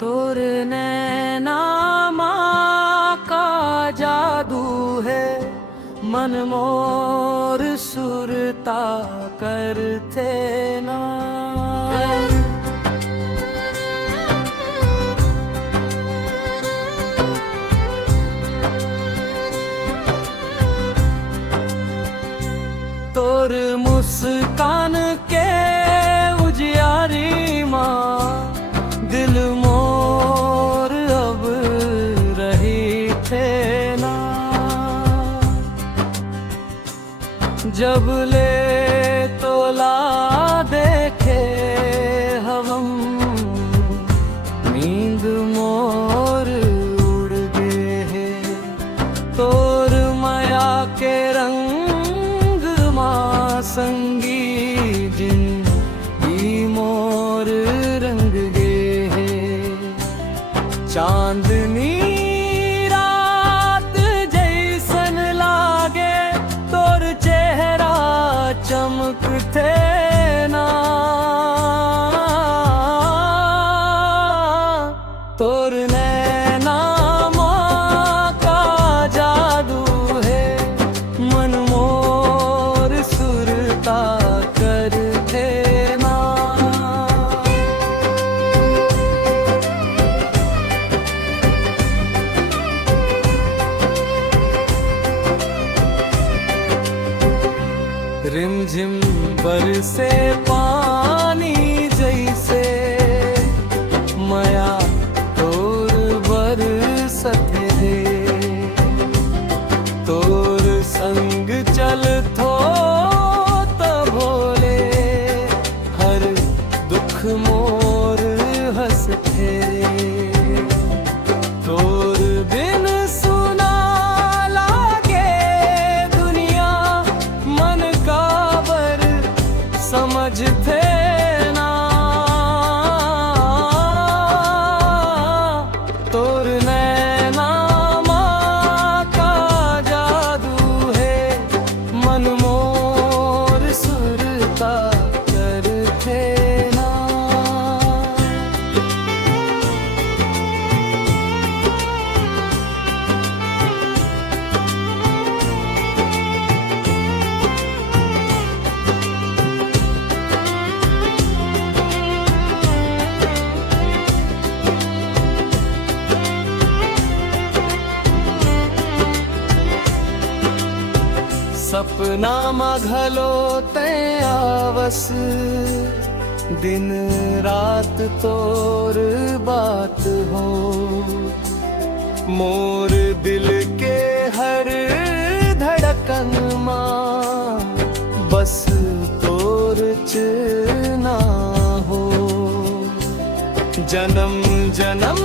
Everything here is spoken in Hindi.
तोर नैनामा का जादू है, मन मोर सुरता करते ना। तोर मुस्कान के उजियारी माँ दिल मोर अब रही थे ना। जब ले तोला देखे हम नींद मोर उड़ गए है। तोर माया के रंग संगी जिन ई मोर रंग गे है। चांदनी रात जैसन लागे तोर चेहरा चमकते ना। तोर नैनामा का जादू है, मन मोर सुरता करते ना। रिमझिम बरसे पानी जैसे माया तोर बरसते रे। तोर संग चलथो त भोले हर दुख मोर हंसते रे। तोर बिन सुना लागे दुनिया, मन का बर समझते ना। तोर नैनामा का जादू है, मन मोर सुरता करते ना। सपना मघलो ते आवस, दिन रात तोर बात हो। मोर दिल के हर धड़कन माँ बस तोर चना हो। जन्म जन्म